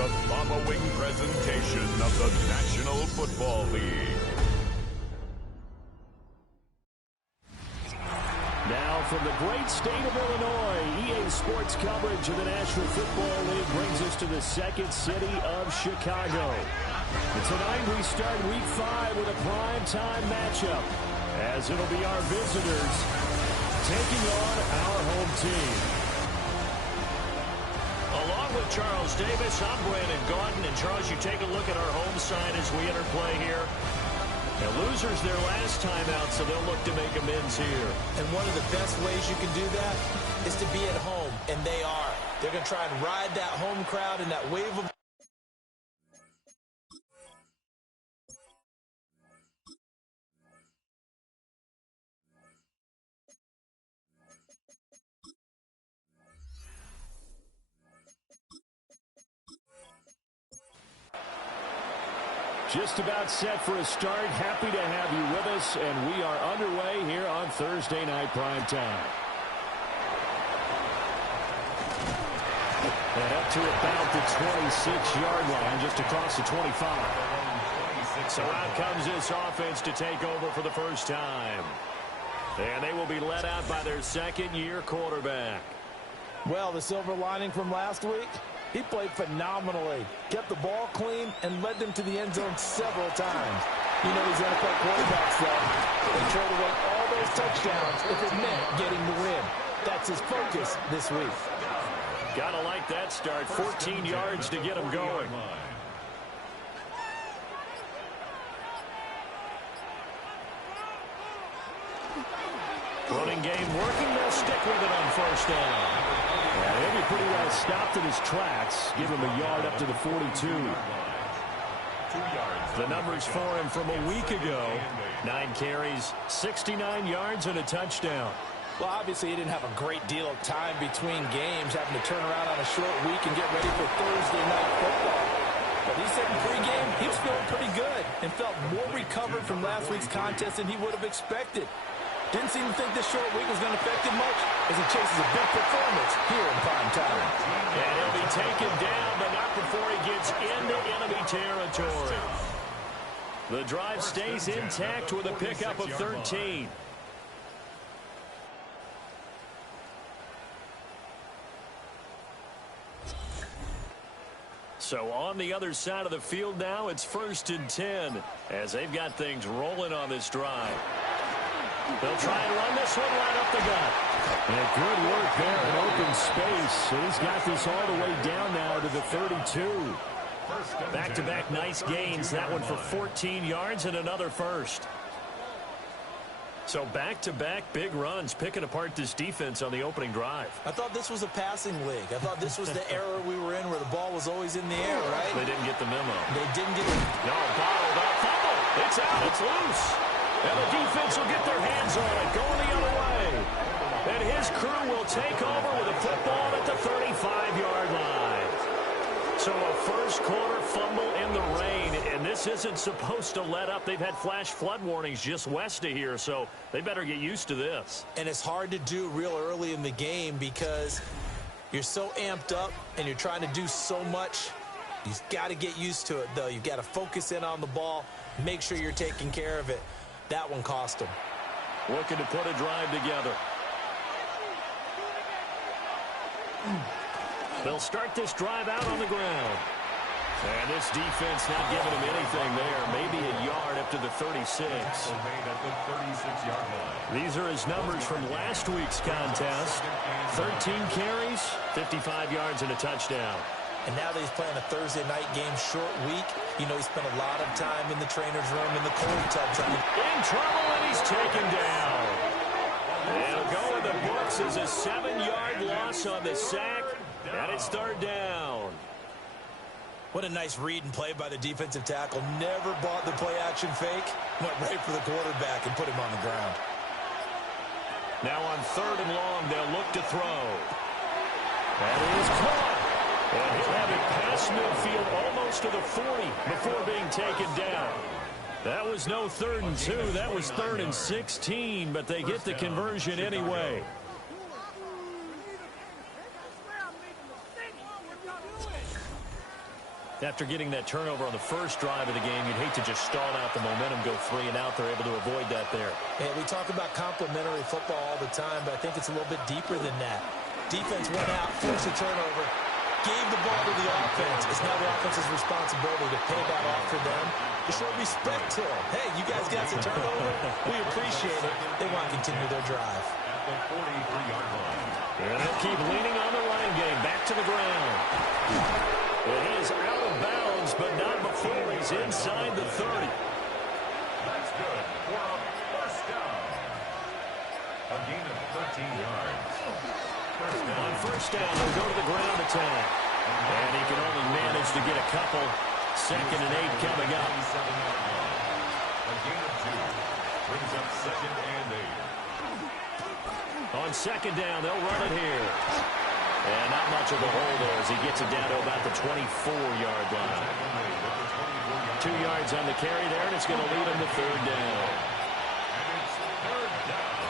the following presentation of the National Football League. Now from the great state of Illinois, EA Sports coverage of the National Football League brings us to the second city of Chicago. And tonight we start Week 5 with a primetime matchup, as it'll be our visitors taking on our home team. Along with Charles Davis, I'm Brandon Gaudin. And Charles, you take a look at our home side as we enter play here. Now, losers their last time out, so they'll look to make amends here. And one of the best ways you can do that is to be at home, and they are. They're going to try and ride that home crowd and that wave of... Just about set for a start. Happy to have you with us, and we are underway here on Thursday Night Primetime. And up to about the 26-yard line, just across the 25. So out comes this offense to take over for the first time. And they will be led out by their second-year quarterback. Well, the silver lining from last week, he played phenomenally, kept the ball clean, and led them to the end zone several times. You know these NFL quarterbacks, though, they trade away all those touchdowns if it meant getting the win. That's his focus this week. Gotta like that start. 14 yards to get him going. Running game working. They'll stick with it on first down. Yeah, he'll be pretty well stopped in his tracks. Give him a yard up to the 42. The numbers for him from a week ago. 9 carries, 69 yards, and a touchdown. Well, obviously, he didn't have a great deal of time between games, having to turn around on a short week and get ready for Thursday night football. But he said in pregame he was feeling pretty good and felt more recovered from last week's contest than he would have expected. Didn't seem to think this short week was going to affect him much as he chases a big performance here in prime time. And he'll be taken down, but not before he gets into enemy territory. The drive stays intact with a pickup of 13. So on the other side of the field now, it's 1st and 10 as they've got things rolling on this drive. They'll try and run this one right up the gut. And good work there in open space. So he's got this all the way down now to the 32. Back-to-back nice gains. That one for 14 yards and another first. So back-to-back big runs, picking apart this defense on the opening drive. I thought this was a passing league. I thought this was the era we were in where the ball was always in the air, right? They didn't get the memo. They didn't get it. No, bottled up. Fumble. It's out. It's loose. And the defense will get their hands on it, going the other way. And his crew will take over with a football at the 35-yard line. So a first quarter fumble in the rain, and this isn't supposed to let up. They've had flash flood warnings just west of here, so they better get used to this. And it's hard to do real early in the game because you're so amped up and you're trying to do so much. You've got to get used to it, though. You've got to focus in on the ball, make sure you're taking care of it. That one cost him. Looking to put a drive together. They'll start this drive out on the ground. And this defense not giving him anything there. Maybe a yard up to the 36. These are his numbers from last week's contest. 13 carries, 55 yards, and a touchdown. And now that he's playing a Thursday night game, short week, you know, he spent a lot of time in the trainer's room, in the cold tub. In trouble, and he's taken down. They'll go with the books as a 7-yard loss on the sack, and it's 3rd down. What a nice read and play by the defensive tackle. Never bought the play-action fake. Went right for the quarterback and put him on the ground. Now on 3rd and long, they'll look to throw. That is caught. And he'll have it past midfield almost to the 40 before being taken down. That was no 3rd and 2. That was 3rd and 16, but they get the conversion anyway. After getting that turnover on the first drive of the game, you'd hate to just stall out the momentum, go 3 and out. They're able to avoid that there. Hey, we talk about complementary football all the time, but I think it's a little bit deeper than that. Defense went out, forced a turnover, gave the ball to the offense. It's now the offense's responsibility to pay that off for them, to show respect to them. Hey, you guys got some turnover. We appreciate it. They want to continue their drive. At the 43-yard line. And they'll keep leaning on the running game. Back to the ground. And he is out of bounds, but not before he's inside the 30. That's good for a first down. A gain of 13 yards. On first down, they'll go to the ground attack. And he can only manage to get a couple. 2nd and 8 coming up. A gain of 2. Brings up 2nd and 8. On 2nd down, they'll run it here. And not much of a hole there as he gets it down to about the 24-yard line. 2 yards on the carry there, and it's going to lead him to 3rd down. And it's 3rd down.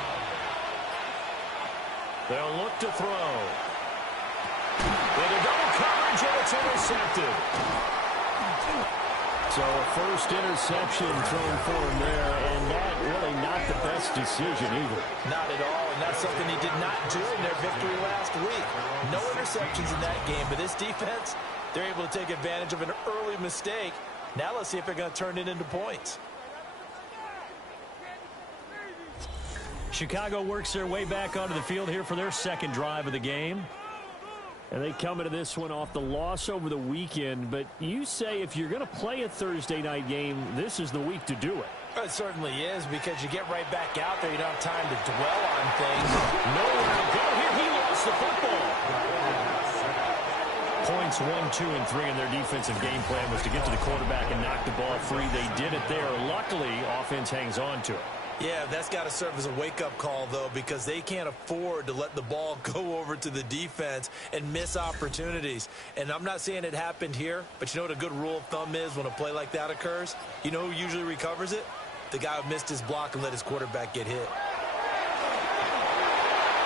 They'll look to throw. With a double coverage, and it's intercepted. So a first interception thrown for him there, and that really not the best decision either. Not at all, and that's something he did not do in their victory last week. No interceptions in that game, but this defense, they're able to take advantage of an early mistake. Now let's see if they're going to turn it into points. Chicago works their way back onto the field here for their 2nd drive of the game. And they come into this one off the loss over the weekend. But you say if you're going to play a Thursday night game, this is the week to do it. It certainly is, because you get right back out there. You don't have time to dwell on things. Nowhere to go here. He lost the football. Points 1, 2, and 3 in their defensive game plan was to get to the quarterback and knock the ball free. They did it there. Luckily, offense hangs on to it. Yeah, that's got to serve as a wake-up call, though, because they can't afford to let the ball go over to the defense and miss opportunities. And I'm not saying it happened here, but you know what a good rule of thumb is when a play like that occurs? You know who usually recovers it? The guy who missed his block and let his quarterback get hit.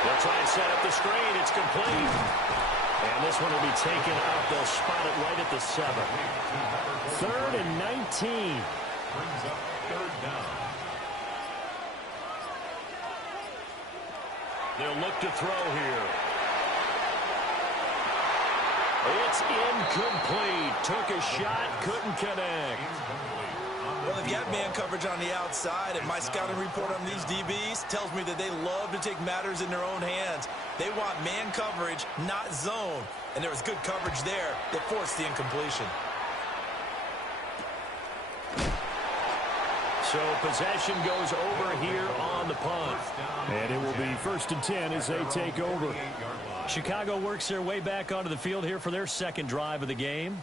They'll try and set up the screen. It's complete. And this one will be taken out. They'll spot it right at the 7. 3rd and 19. Brings up 3rd down. They'll look to throw here. It's incomplete. Took a shot, couldn't connect. Well, they've got man coverage on the outside, and my scouting report on these DBs tells me that they love to take matters in their own hands. They want man coverage, not zone. And there was good coverage there that forced the incompletion. So possession goes over here on the punt. And it will be 1st and 10 as they take over. Chicago works their way back onto the field here for their 2nd drive of the game.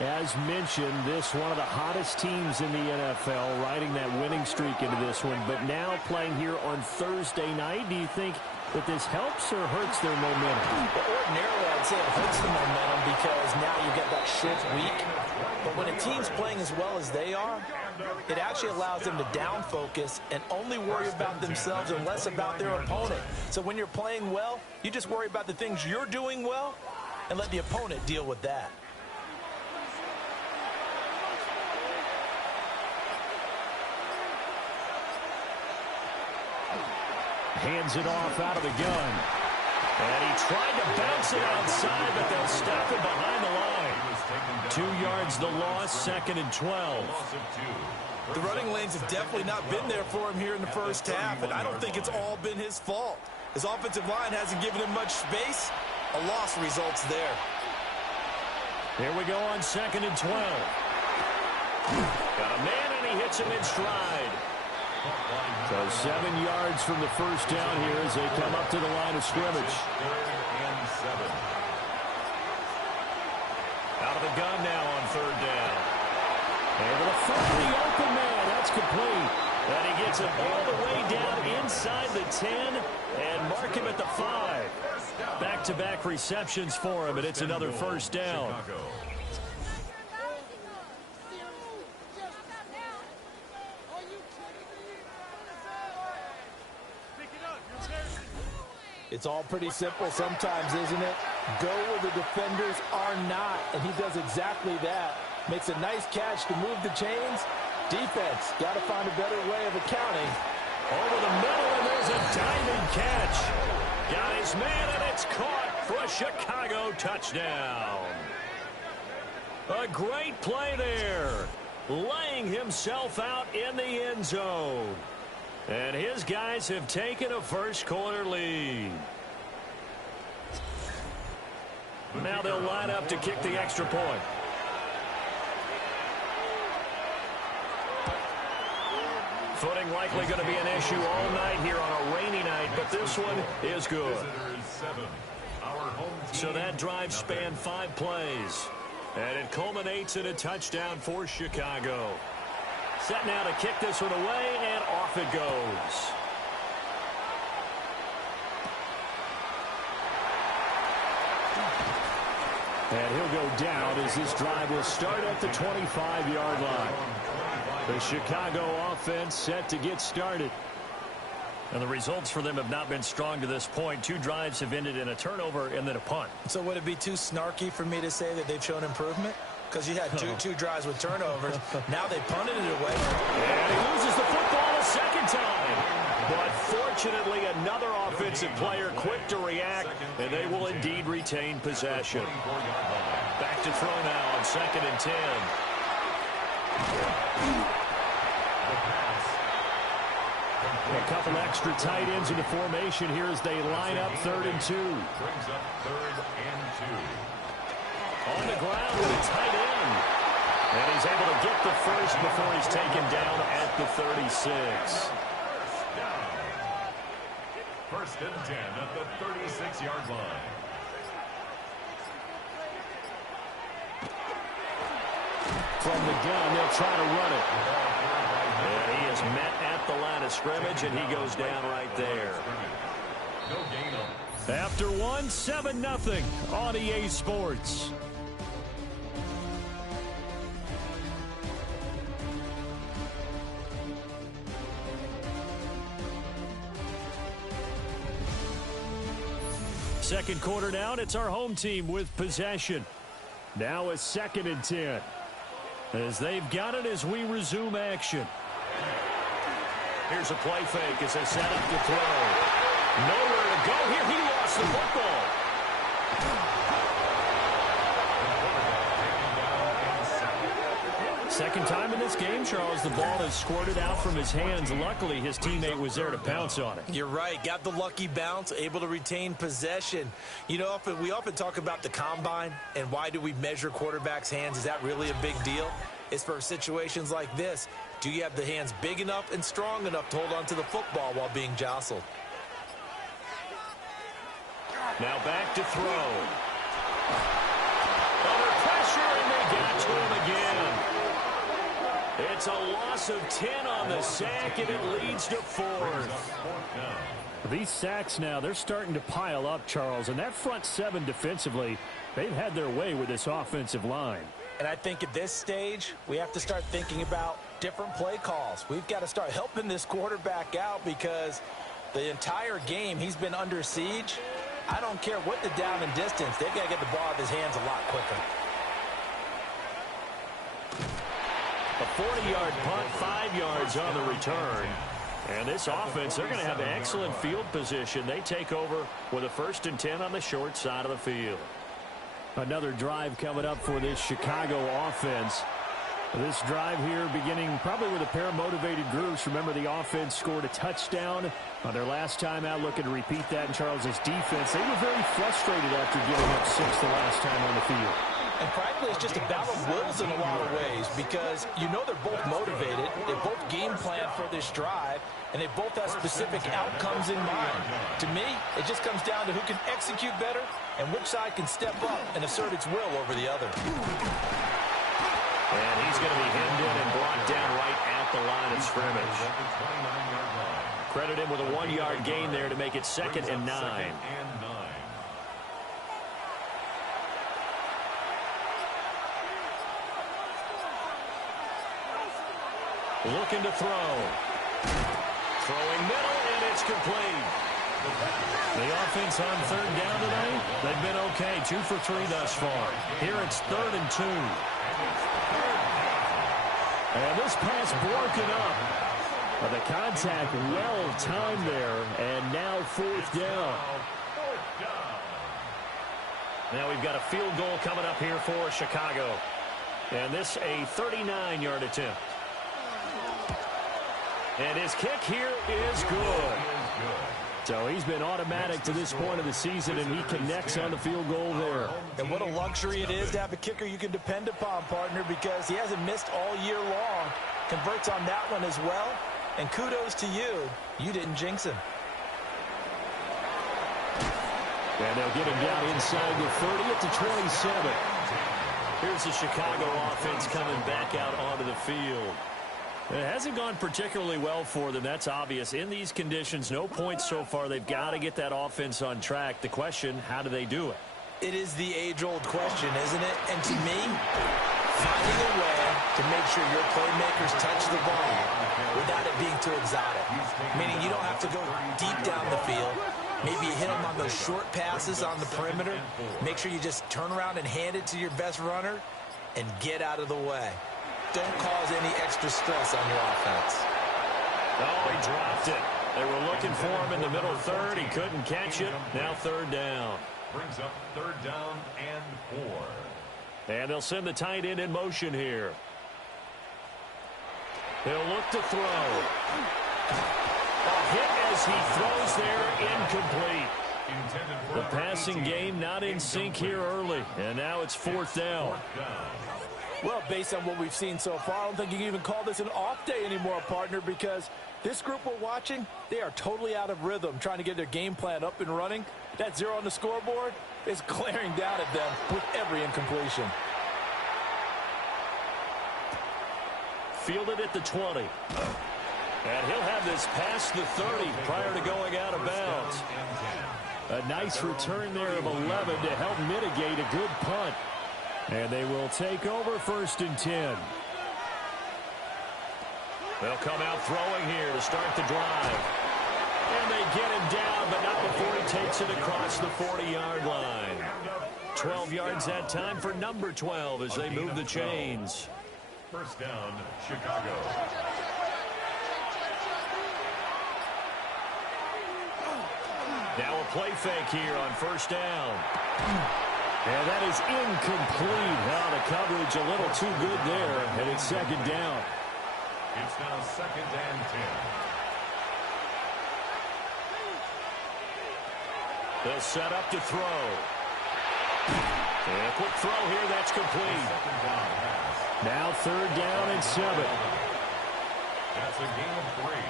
As mentioned, this one of the hottest teams in the NFL, riding that winning streak into this one. But now playing here on Thursday night, do you think that this helps or hurts their momentum? Well, ordinarily, I'd say it hurts the momentum because now you get that short week. But when a team's playing as well as they are, it actually allows them to down focus and only worry about themselves and less about their opponent. So when you're playing well, you just worry about the things you're doing well and let the opponent deal with that. Hands it off out of the gun. And he tried to bounce it outside, but they'll stop it behind the line. 2 yards the loss, 2nd and 12. The running lanes have definitely not been there for him here in the first half, and I don't think it's all been his fault. His offensive line hasn't given him much space. A loss results there. Here we go on 2nd and 12. Got a man, and he hits him in stride. So 7 yards from the first down here as they come up to the line of scrimmage. 3rd and 7. Out of the gun now on 3rd down. Able to find the open man. That's complete. And he gets it all the way down inside the 10 and mark him at the 5. Back-to-back receptions for him, and it's another first down. It's all pretty simple sometimes, isn't it? Go where the defenders are not, and he does exactly that. Makes a nice catch to move the chains. Defense, got to find a better way of accounting. Over the middle, and there's a diving catch. Got his man, and it's caught for a Chicago touchdown. A great play there, laying himself out in the end zone. And his guys have taken a first-quarter lead. Now they'll line up to kick the extra point. Footing likely going to be an issue all night here on a rainy night, but this one is good. So that drive spanned 5 plays, and it culminates in a touchdown for Chicago. Set now to kick this one away, and off it goes. And he'll go down as this drive will start at the 25-yard line. The Chicago offense set to get started. And the results for them have not been strong to this point. 2 drives have ended in a turnover and then a punt. So would it be too snarky for me to say that they've shown improvement? Because you had two drives with turnovers. Now they punted it away. And he loses the football a second time. But fortunately, another offensive player quick to react, and they will indeed retain possession. Back to throw now on 2nd and 10. A couple extra tight ends in the formation here as they line up 3rd and 2. Brings up 3rd and 2. On the ground with a tight end. And he's able to get the first before he's taken down at the 36. First and 10 at the 36-yard line. From the gun, they'll try to run it. And he is met at the line of scrimmage, and he goes down right there. No gain on it. After one, 7-0 on EA Sports. Second quarter down, it's our home team with possession. Now a 2nd and 10. As they've got it as we resume action. Here's a play fake as they set up to throw. Nowhere to go here. He lost the football. Second time in this game, Charles, the ball has squirted out from his hands. Luckily, his teammate was there to pounce on it. You're right. Got the lucky bounce, able to retain possession. You know, we often talk about the combine and why do we measure quarterbacks' hands. Is that really a big deal? It's for situations like this. Do you have the hands big enough and strong enough to hold on to the football while being jostled? Now back to throw. Under pressure, and they get to him again. It's a loss of 10 on the sack, and it leads to 4th. These sacks now, they're starting to pile up, Charles. And that front 7 defensively, they've had their way with this offensive line. And I think at this stage, we have to start thinking about different play calls. We've got to start helping this quarterback out because the entire game he's been under siege. I don't care what the down and distance. They've got to get the ball out of his hands a lot quicker. A 40-yard punt, 5 yards on the return. And this offense, they're going to have excellent field position. They take over with a 1st and 10 on the short side of the field. Another drive coming up for this Chicago offense. This drive here beginning probably with a pair of motivated groups. Remember, the offense scored a touchdown on their last time out, looking to repeat that in Charles's defense. They were very frustrated after giving up 6 the last time on the field. And frankly, it's just a battle of wills in a lot of ways because you know they're both motivated. They both game plan for this drive, and they both have specific outcomes in mind. To me, it just comes down to who can execute better and which side can step up and assert its will over the other. And he's going to be hemmed in and brought down right at the line of scrimmage. Credit him with a 1-yard gain there to make it 2nd and 9. Looking to throw. Throwing middle, and it's complete. The offense on third down tonight, they've been okay. 2 for 3 thus far. Here it's 3rd and 2. And this pass broken up. But the contact well timed there. And now 4th down. Now we've got a field goal coming up here for Chicago. And this a 39-yard attempt. And his kick here is good. So he's been automatic to this point of the season, and he connects on the field goal there. And what a luxury it is to have a kicker you can depend upon, partner, because he hasn't missed all year long. Converts on that one as well. And kudos to you. You didn't jinx him. And they'll get him down inside the 30 at the 27. Here's the Chicago offense coming back out onto the field. It hasn't gone particularly well for them. That's obvious. In these conditions, no points so far. They've got to get that offense on track. The question, how do they do it? It is the age-old question, isn't it? And to me, finding a way to make sure your playmakers touch the ball without it being too exotic. Meaning you don't have to go deep down the field. Maybe you hit them on those short passes on the perimeter. Make sure you just turn around and hand it to your best runner and get out of the way. Don't cause any extra stress on your offense. Oh, he dropped it. They were looking for him in the middle third. He couldn't catch it. Now 3rd down. Brings up 3rd down and 4. And they'll send the tight end in motion here. They'll look to throw. A hit as he throws there, incomplete. The passing game not in sync here early. And now it's 4th down. Well, based on what we've seen so far, I don't think you can even call this an off day anymore, partner, because this group we're watching, they are totally out of rhythm, trying to get their game plan up and running. That 0 on the scoreboard is glaring down at them with every incompletion. Fielded at the 20. And he'll have this past the 30 prior to going out of bounds. A nice return there of 11 to help mitigate a good punt. And they will take over 1st and 10. They'll come out throwing here to start the drive. And they get him down, but not before he takes it across the 40-yard line. 12 yards that time for number 12 as they move the chains. 1st down, Chicago. Now a play fake here on 1st down. And that is incomplete. Now the coverage a little too good there, and it's 2nd down. It's now 2nd and 10. They'll set up to throw. And a quick throw here, that's complete. Now 3rd down and 7. That's a gain of 3.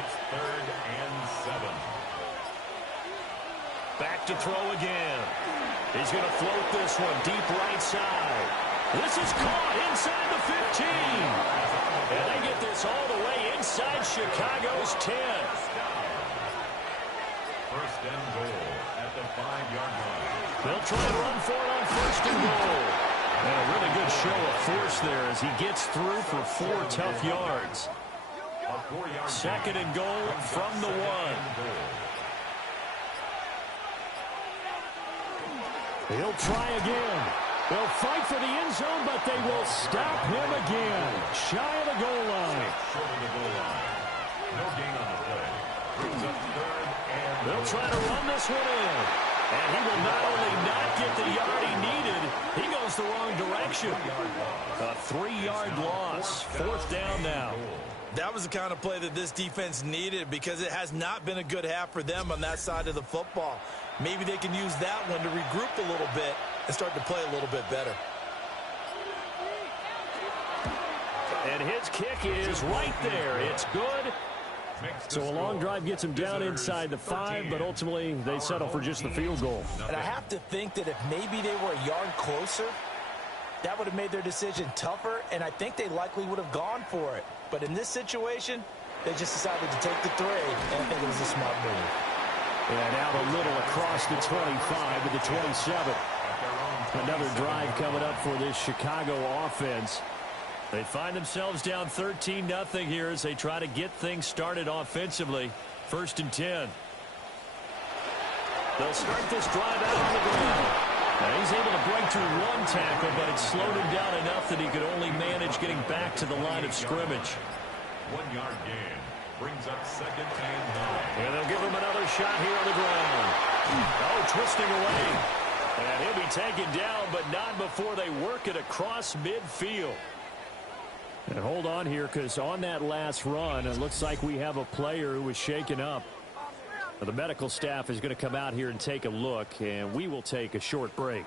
It's 3rd and 7. Back to throw again. He's going to float this one deep right side. This is caught inside the 15. And they get this all the way inside Chicago's 10. 1st and goal at the 5-yard line. They'll try and run for it on 1st and goal. And a really good show of force there as he gets through for 4 tough yards. 2nd and goal from the 1. He'll try again. They'll fight for the end zone, but they will stop him again. Shy of the goal line. Short of the goal line. No gain on the play. Brings up 3rd and They'll try to run this one in. And he will not only not get the yard he needed, he goes the wrong direction. A 3-yard loss. 4th down now. That was the kind of play that this defense needed because it has not been a good half for them on that side of the football. Maybe they can use that one to regroup a little bit and start to play a little bit better. And his kick is right there. It's good. So a long drive gets him down inside the 5, but ultimately they settle for just the field goal. And I have to think that if maybe they were a yard closer, that would have made their decision tougher, and I think they likely would have gone for it. But in this situation, they just decided to take the 3, and I think it was a smart move. And out a little across the 25 to the 27. Another drive coming up for this Chicago offense. They find themselves down 13-0 here as they try to get things started offensively. 1st and 10. They'll start this drive out on the ground. Now he's able to break through one tackle, but it slowed him down enough that he could only manage getting back to the line of scrimmage. 1 yard gain. Brings up 2nd and 9. And they'll give him another shot here on the ground. Oh, twisting away. And he'll be taken down, but not before they work it across midfield. And hold on here, because on that last run, it looks like we have a player who was shaken up. The medical staff is going to come out here and take a look, and we will take a short break.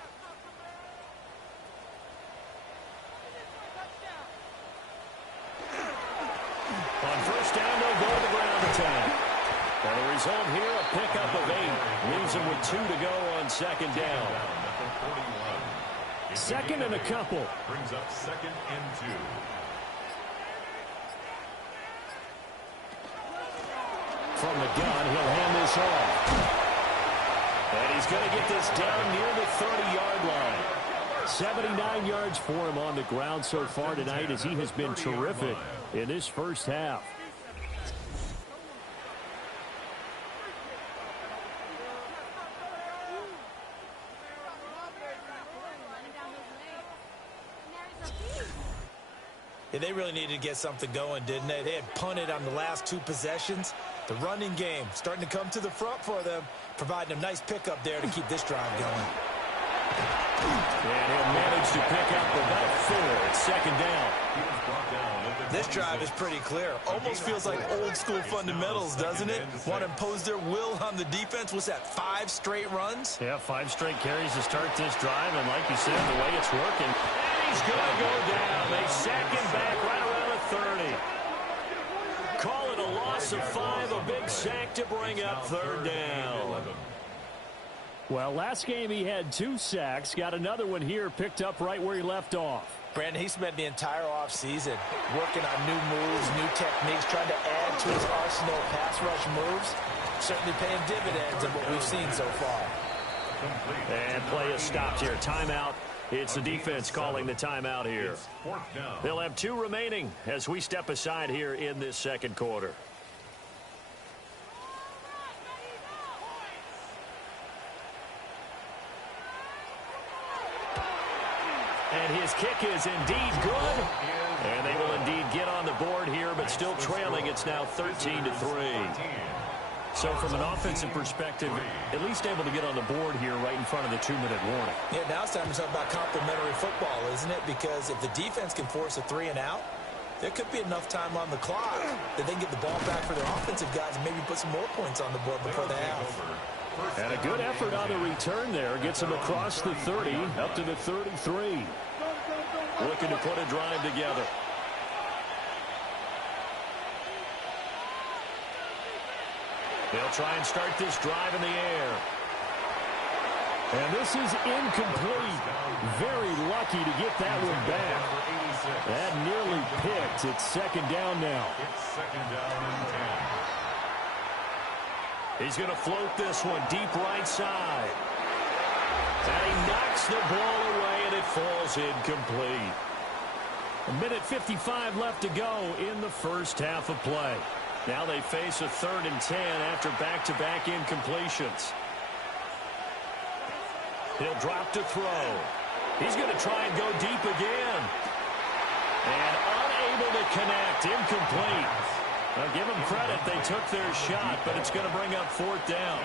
On first down, they'll go to the ground attack. And the result here, a pickup of 8. Leaves them with 2 to go on 2nd down. Second and a couple. Brings up 2nd and 2. From the gun, he'll hand this off. And he's going to get this down near the 30-yard line. 79 yards for him on the ground so far tonight, as he has been terrific in this first half. Yeah, they really needed to get something going, didn't they? They had punted on the last 2 possessions. The running game starting to come to the front for them, providing a nice pickup there to keep this drive going. And he'll manage to pick up about 4 at 2nd down. This drive is pretty clear. Almost feels like old school fundamentals, doesn't it? Want to impose their will on the defense. What's that, 5 straight runs? Yeah, 5 straight carries to start this drive, and like you said, the way it's working. And he's going to go down. They sack him back right around the 30. Call it a loss of 5, a big sack to bring up 3rd down. Well, last game he had 2 sacks. Got another one here, picked up right where he left off. Brandon, he spent the entire offseason working on new moves, new techniques, trying to add to his arsenal of pass rush moves. Certainly paying dividends in what we've seen so far. And play is stopped here. Timeout. It's the defense calling the timeout here. They'll have 2 remaining as we step aside here in this 2nd quarter. And his kick is indeed good. And they will indeed get on the board here, but still trailing. It's now 13-3. So from an offensive perspective, at least able to get on the board here right in front of the 2-minute warning. Yeah, now it's time to talk about complementary football, isn't it? Because if the defense can force a 3 and out, there could be enough time on the clock that they can get the ball back for their offensive guys and maybe put some more points on the board before the half. And a good effort on the return there. Gets him across the 30, up to the 33. Looking to put a drive together. They'll try and start this drive in the air. And this is incomplete. Very lucky to get that one back. That nearly picked. It's 2nd down now. It's 2nd down and 10. He's going to float this one deep right side. And he knocks the ball away, and it falls incomplete. 1:55 left to go in the first half of play. Now they face a 3rd and 10 after back-to-back incompletions. He'll drop to throw. He's going to try and go deep again. And unable to connect. Incomplete. Now give them credit. They took their shot, but it's going to bring up 4th down.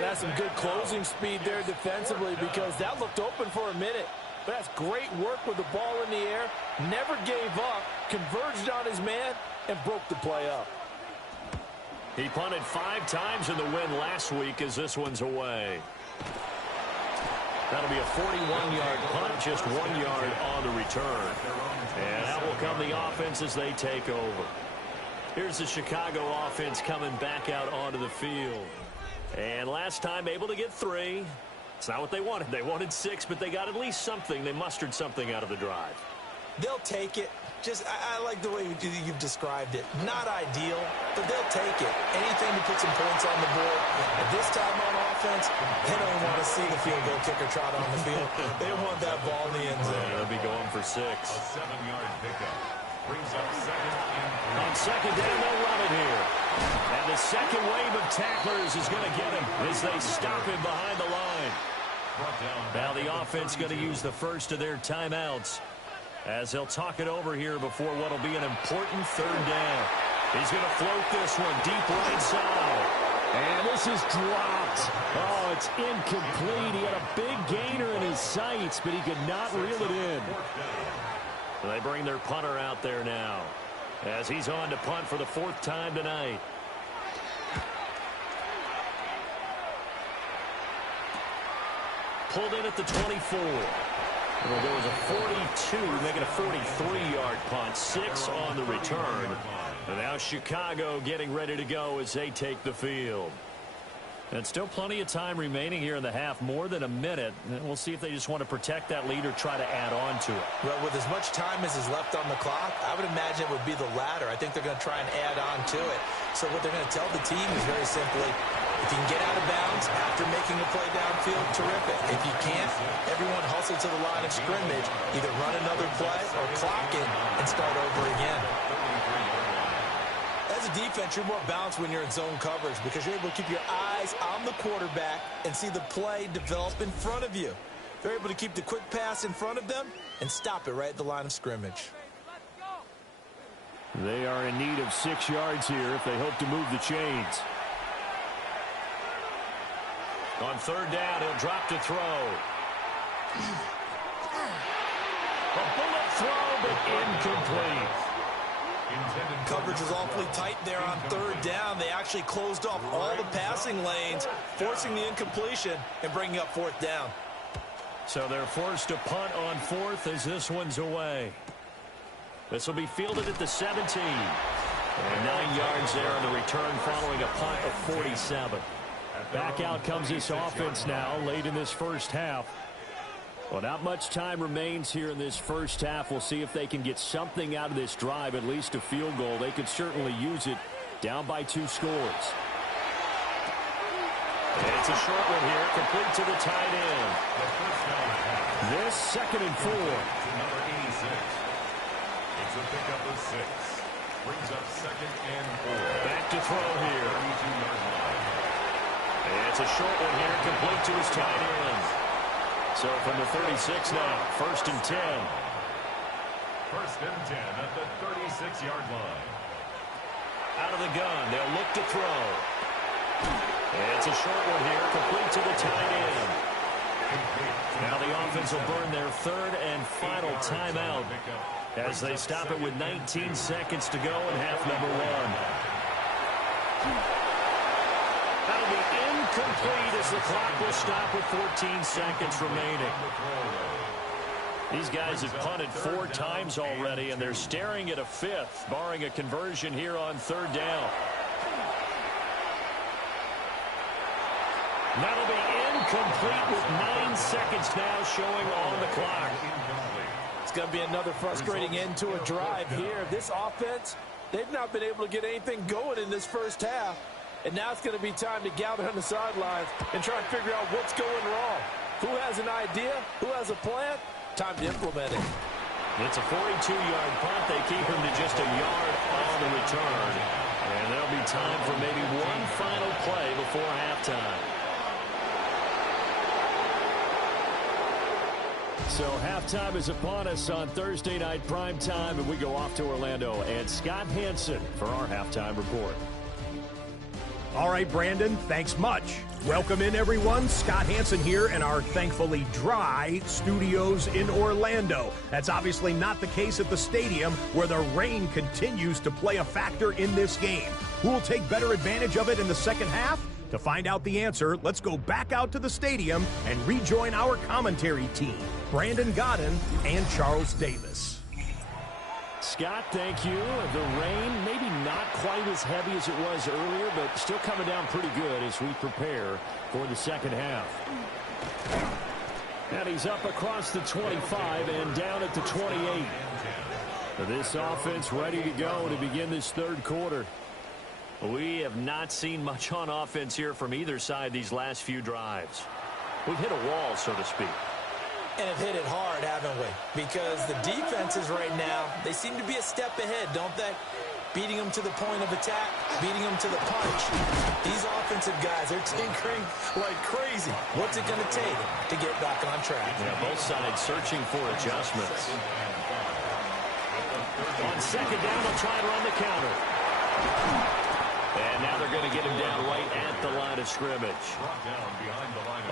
That's some good closing speed there defensively, because that looked open for a minute. But that's great work with the ball in the air. Never gave up. Converged on his man and broke the play up. He punted 5 times in the win last week as this one's away. That'll be a 41-yard punt, just 1 yard on the return. And that will come the offense as they take over. Here's the Chicago offense coming back out onto the field. And last time able to get 3. It's not what they wanted. They wanted 6, but they got at least something. They mustered something out of the drive. They'll take it. I like the way you've described it. Not ideal, but they'll take it. Anything to put some points on the board. At this time on offense, they don't want to see the field goal kicker trot on the field. They want that ball in the end zone. They'll be going for 6. A 7-yard pickup. Brings up 2nd and 3. On 2nd down, they'll run it here. And the second wave of tacklers is going to get him as they stop him behind the line. Now the offense going to use the first of their timeouts as they'll talk it over here before what will be an important third down. He's going to float this one deep right side. And this is dropped. Oh, it's incomplete. He had a big gainer in his sights, but he could not reel it in. So they bring their punter out there now as he's on to punt for the 4th time tonight. Pulled in at the 24. Well, there was a 42, making a 43-yard punt. 6 on the return. And now Chicago getting ready to go as they take the field. And still plenty of time remaining here in the half, more than a minute. And we'll see if they just want to protect that lead or try to add on to it. Well, with as much time as is left on the clock, I would imagine it would be the latter. I think they're going to try and add on to it. So what they're going to tell the team is very simply, if you can get out of bounds after making a play downfield, terrific. If you can't, everyone hustle to the line of scrimmage, either run another play or clock it and start over again. As a defense, you're more balanced when you're in zone coverage because you're able to keep your eyes on the quarterback and see the play develop in front of you. They're able to keep the quick pass in front of them and stop it right at the line of scrimmage. They are in need of 6 yards here if they hope to move the chains. On third down, he'll drop to throw. A bullet throw, but incomplete. Coverage was awfully tight there on third down. They actually closed off all the passing lanes, forcing the incompletion and bringing up 4th down. So they're forced to punt on 4th as this one's away. This will be fielded at the 17. And 9 yards there on the return following a punt of 47. Back out comes this offense now late in this first half. Well, not much time remains here in this first half. We'll see if they can get something out of this drive, at least a field goal. They could certainly use it down by 2 scores. It's a short one here, complete to the tight end. This 2nd and 4. Number 86. It's a pickup of 6. Brings up 2nd and 4. Back to throw here. 32-yard line. It's a short one here, complete to his tight end. So from the 36 now, 1st and 10. 1st and 10 at the 36-yard line. Out of the gun, they'll look to throw. It's a short one here, complete to the tight end. Now the offense will burn their 3rd and final timeout as they stop it with 19 seconds to go in half number 1. That'll be incomplete as the clock will stop with 14 seconds remaining. These guys have punted 4 times already, and they're staring at a 5th, barring a conversion here on 3rd down. That'll be incomplete with 9 seconds now showing on the clock. It's going to be another frustrating end to a drive here. This offense, they've not been able to get anything going in this first half. And now it's going to be time to gather on the sidelines and try and figure out what's going wrong. Who has an idea? Who has a plan? Time to implement it. It's a 42-yard punt. They keep him to just a yard on the return. And there'll be time for maybe one final play before halftime. So halftime is upon us on Thursday night prime time, and we go off to Orlando. And Scott Hansen for our halftime report. All right, Brandon, thanks much. Welcome in, everyone. Scott Hansen here in our thankfully dry studios in Orlando. That's obviously not the case at the stadium, where the rain continues to play a factor in this game. Who will take better advantage of it in the second half? To find out the answer, let's go back out to the stadium and rejoin our commentary team, Brandon Godden and Charles Davis. Scott, thank you. The rain, maybe not quite as heavy as it was earlier, but still coming down pretty good as we prepare for the second half. And he's up across the 25 and down at the 28. This offense ready to go to begin this third quarter. We have not seen much on offense here from either side these last few drives. We've hit a wall, so to speak. And have hit it hard, haven't we? Because the defenses right now, they seem to be a step ahead, don't they? beating them to the point of attack, beating them to the punch. These offensive guys, they're tinkering like crazy. What's it going to take to get back on track? Yeah, both sides searching for adjustments. On second down, they'll try and run the counter. And now they're going to get him down right at the line of scrimmage.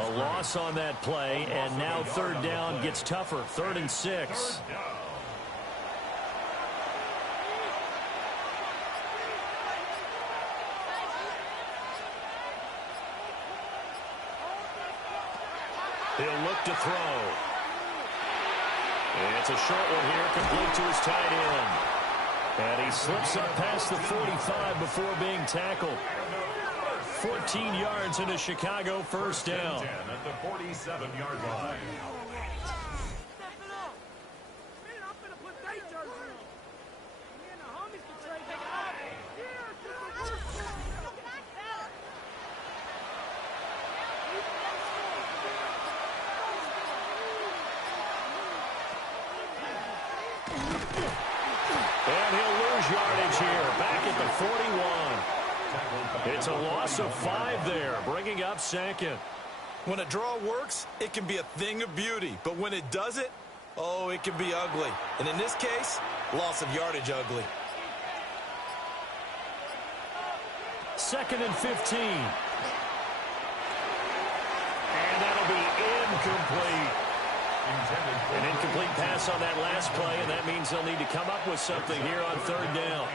A loss on that play, and now third down gets tougher. 3rd and 6. He'll look to throw. It's a short one here, complete to his tight end. And he slips up past the 45 before being tackled. 14 yards into Chicago, first down. At the 47-yard line. And he'll lose yardage here, back at the 41. It's a loss of 5 there, bringing up second. When a draw works, it can be a thing of beauty. But when it doesn't, oh, it can be ugly. And in this case, loss of yardage ugly. 2nd and 15. And that'll be incomplete. An incomplete pass on that last play, and that means they'll need to come up with something here on third down.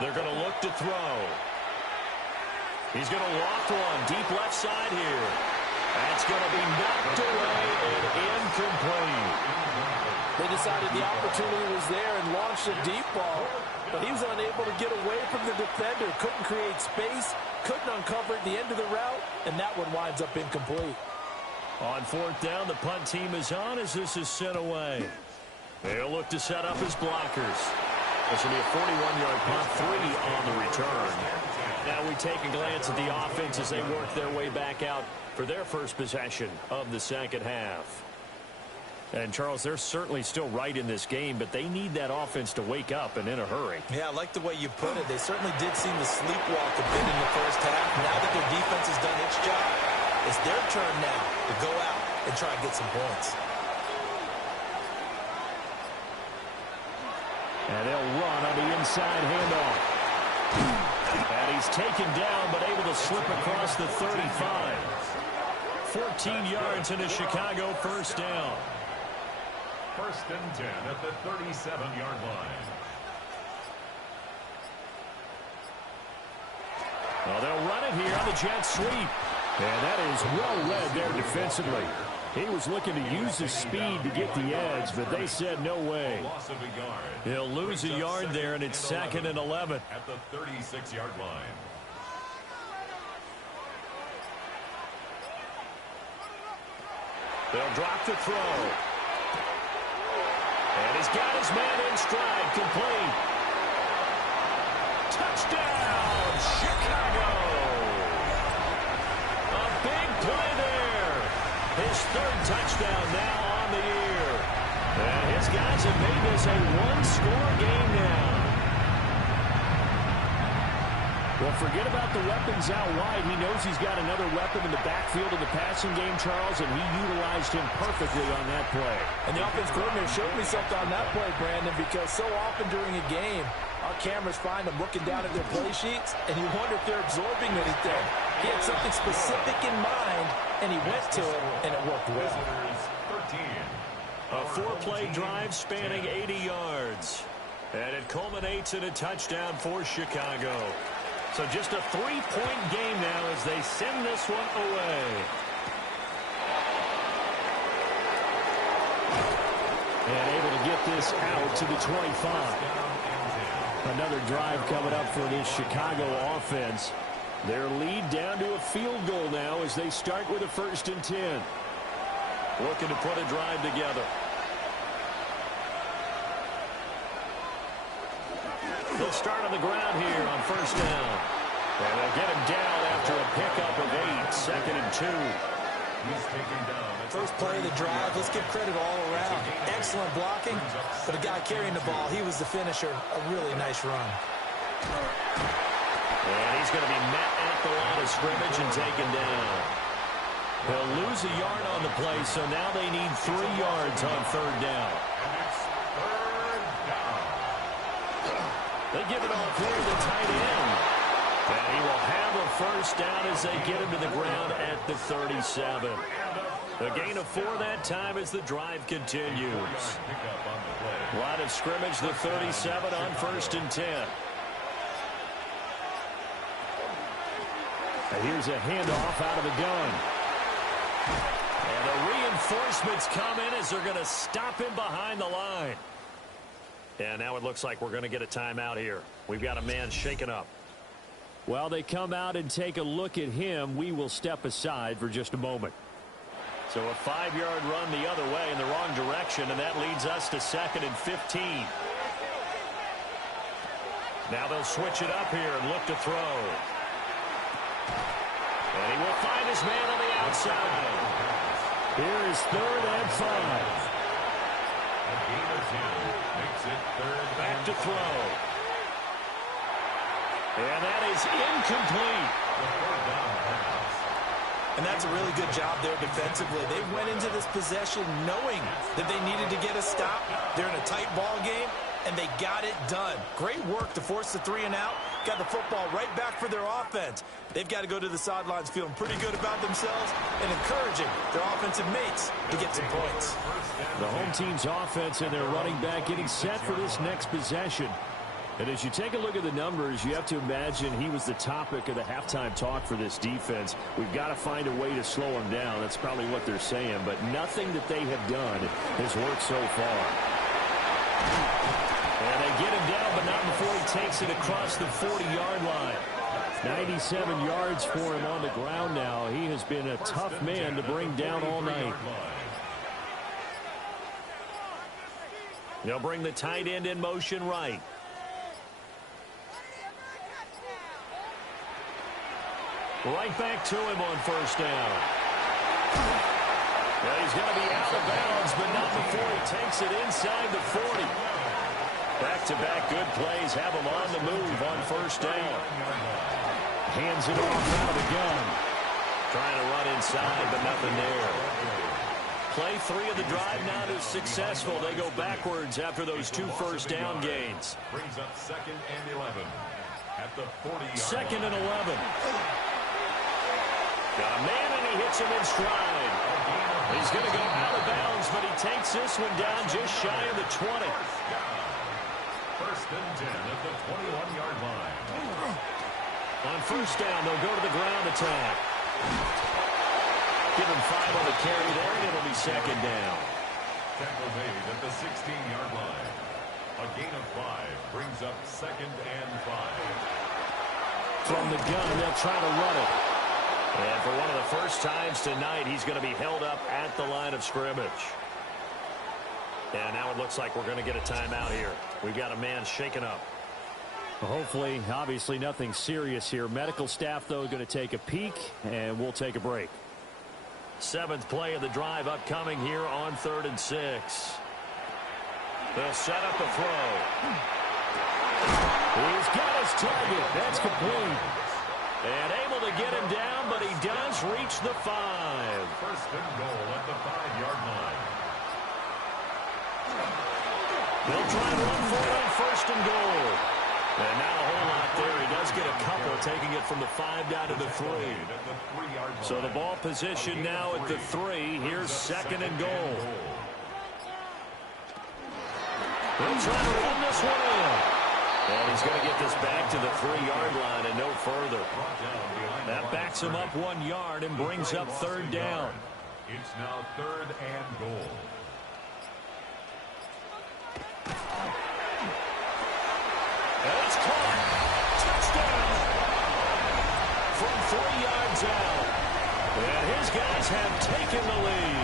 They're going to look to throw. He's going to loft one deep left side here. That's going to be knocked away and incomplete. They decided the opportunity was there and launched a deep ball, but he was unable to get away from the defender. Couldn't create space, couldn't uncover at the end of the route, and that one winds up incomplete. On 4th down, the punt team is on as this is sent away. They'll look to set up his blockers. This will be a 41-yard punt, 3 on the return. Now we take a glance at the offense as they work their way back out for their first possession of the second half. And, Charles, they're certainly still right in this game, but they need that offense to wake up and in a hurry. Yeah, I like the way you put it. They certainly did seem to sleepwalk a bit in the first half. Now that their defense has done its job, it's their turn now to go out and try and get some points. And they'll run on the inside handoff. And he's taken down but able to slip across the 35. 14 yards into Chicago, first down. 1st and 10 at the 37-yard line. Well, they'll run it here on the jet sweep. And that is well read there defensively. He was looking to use his speed to get the edge, but they said no way. Loss of a yard. He'll lose a yard there, and it's 2nd and 11. At the 36-yard line. They'll drop the throw. And he's got his man in stride, complete. Touchdown, Chicago! A big play there. His 3rd touchdown now on the year. And his guys have made this a one-score game now. Well, forget about the weapons out wide. He knows he's got another weapon in the backfield of the passing game, Charles, and he utilized him perfectly on that play. And the offense coordinator showed me something on that play, Brandon, because so often during a game, our cameras find them looking down at their play sheets, and you wonder if they're absorbing anything. He had something specific in mind, and he went to it, and it worked well. A 4-play drive spanning 80 yards. And it culminates in a touchdown for Chicago. So just a 3-point game now as they send this one away. And able to get this out to the 25. Another drive coming up for this Chicago offense. Their lead down to a field goal now as they start with a 1st and 10. Looking to put a drive together. They'll start on the ground here on 1st down. And they'll get him down after a pickup of 8, 2nd and 2. He's taken down first play of the drive. Let's give credit all around. Excellent blocking, but the guy carrying the ball, he was the finisher. A really nice run. And he's going to be met at the line of scrimmage and taken down. They'll lose a yard on the play, so now they need 3 yards on third down. They give it off here to the tight end. And he will have a first down as they get him to the ground at the 37. A gain of 4 that time as the drive continues. Line of scrimmage, the 37 on 1st and 10. And here's a handoff out of the gun. And the reinforcements come in as they're going to stop him behind the line. And now it looks like we're going to get a timeout here. We've got a man shaken up. Well, they come out and take a look at him. We will step aside for just a moment. So a 5-yard run the other way in the wrong direction, and that leads us to 2nd and 15. Now they'll switch it up here and look to throw. And he will find his man on the outside. Here is 3rd and 5. A gain of 10 makes it 3rd Back to throw. And that is incomplete. And that's a really good job there defensively. They went into this possession knowing that they needed to get a stop. They're in a tight ball game, and they got it done. Great work to force the 3 and out. Got the football right back for their offense. They've got to go to the sidelines feeling pretty good about themselves and encouraging their offensive mates to get some points. The home team's offense and their running back getting set for this next possession. And as you take a look at the numbers, you have to imagine he was the topic of the halftime talk for this defense. We've got to find a way to slow him down. That's probably what they're saying. But nothing that they have done has worked so far. And they get him down, but not before he takes it across the 40-yard line. 97 yards for him on the ground now. He has been a tough man to bring down all night. They'll bring the tight end in motion right. Right back to him on 1st down. Well, he's going to be out of bounds, but not before he takes it inside the 40. Back-to-back good plays have him on the move on 1st down. Hands it off out of the gun. Trying to run inside, but nothing there. Play 3 of the drive now is successful. They go backwards after those 2 first down gains. Brings up 2nd and 11 at the 40-yard 2nd and 11. Got a man, and he hits him in stride. He's going to go out of bounds, but he takes this one down just shy of the 20. 1st and 10 at the 21-yard line. On 1st down, they'll go to the ground attack. Give him 5 on the carry there, and it'll be 2nd down. Tackle made at the 16-yard line. A gain of 5 brings up 2nd and 5. From the gun, they'll try to run it. And for one of the first times tonight, he's going to be held up at the line of scrimmage. And now it looks like we're going to get a timeout here. We've got a man shaken up. Hopefully, obviously nothing serious here. Medical staff, though, going to take a peek, and we'll take a break. 7th play of the drive upcoming here on 3rd and 6. They'll set up a throw. He's got his target. That's complete. And able to get him down, but he does reach the 5. 1st and goal at the 5-yard line. They'll try and run for it on 1st and goal. And not a whole lot there. He does get a couple, taking it from the 5 down to the 3. So the ball position now at the 3. Here's 2nd and goal. They'll try to run this one in. And he's going to get this back to the 3-yard line and no further. That backs him up 1 yard and brings up 3rd down. It's now 3rd and goal. And it's caught. Touchdown. From 3 yards out. And his guys have taken the lead.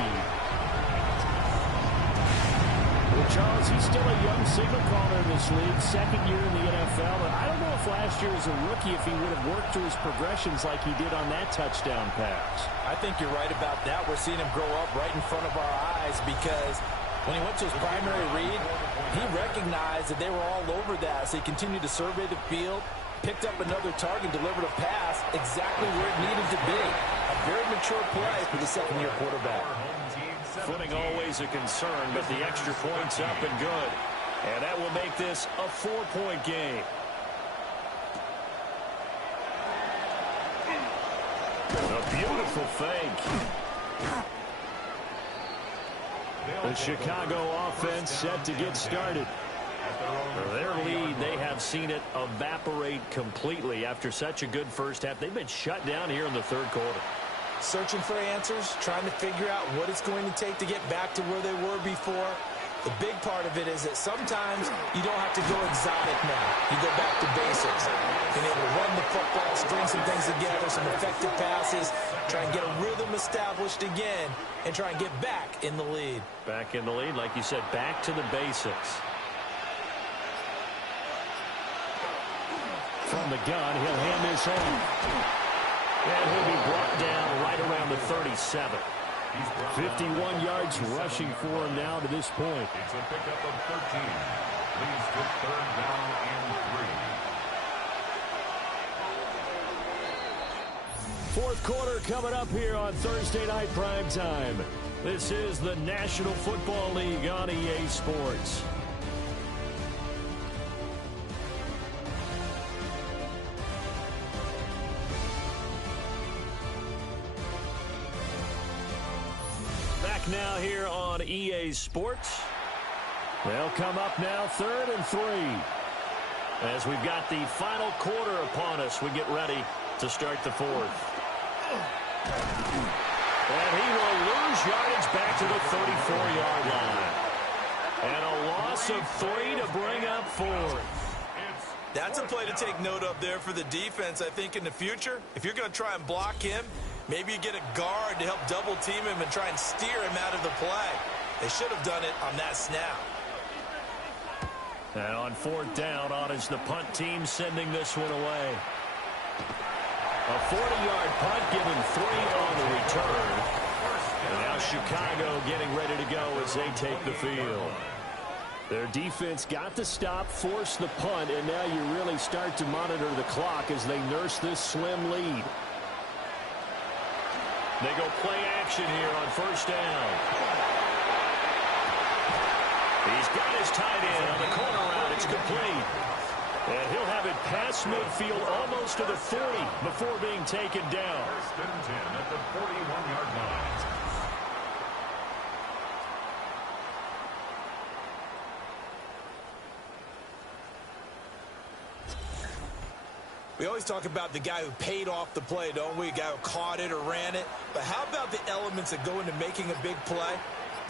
Charles, he's still a young signal caller in this league, second year in the NFL, but I don't know if last year as a rookie if he would have worked through his progressions like he did on that touchdown pass. I think you're right about that. We're seeing him grow up right in front of our eyes because when he went to his primary read, he recognized that they were all over that, so he continued to survey the field, picked up another target, delivered a pass exactly where it needed to be. A very mature play for the second-year quarterback. Footing always a concern, but the extra point's up and good. And that will make this a 4-point game. A beautiful fake. The Chicago offense set to get started. Their lead, they have seen it evaporate completely after such a good first half. They've been shut down here in the third quarter. Searching for answers, trying to figure out what it's going to take to get back to where they were before. The big part of it is that sometimes you don't have to go exotic now. You go back to basics. Being able to run the football, string some things together, some effective passes, try and get a rhythm established again, and try and get back in the lead. Back in the lead, like you said, back to the basics. From the gun, he'll hand this off. And he'll be brought down right around the 37. 51 yards rushing for him now to this point. It's a pickup of 13. Leads to third down and 3. Fourth quarter coming up here on Thursday Night Primetime. This is the National Football League on EA Sports. Now here on EA Sports. They'll come up now 3rd and 3. As we've got the final quarter upon us, we get ready to start the fourth. And he will lose yardage back to the 34-yard line. And a loss of 3 to bring up fourth. That's a play to take note of there for the defense, I think, in the future. If you're going to try and block him, maybe you get a guard to help double-team him and try and steer him out of the play. They should have done it on that snap. And on 4th down, on is the punt team sending this one away. A 40-yard punt, given 3 on the return. And now Chicago getting ready to go as they take the field. Their defense got the stop, forced the punt, and now you really start to monitor the clock as they nurse this slim lead. They go play action here on 1st down. He's got his tight end on the corner route. It's complete. And he'll have it past midfield almost to the 40 before being taken down. 1st and 10 at the 41-yard line. We always talk about the guy who paid off the play, don't we? A guy who caught it or ran it. But how about the elements that go into making a big play?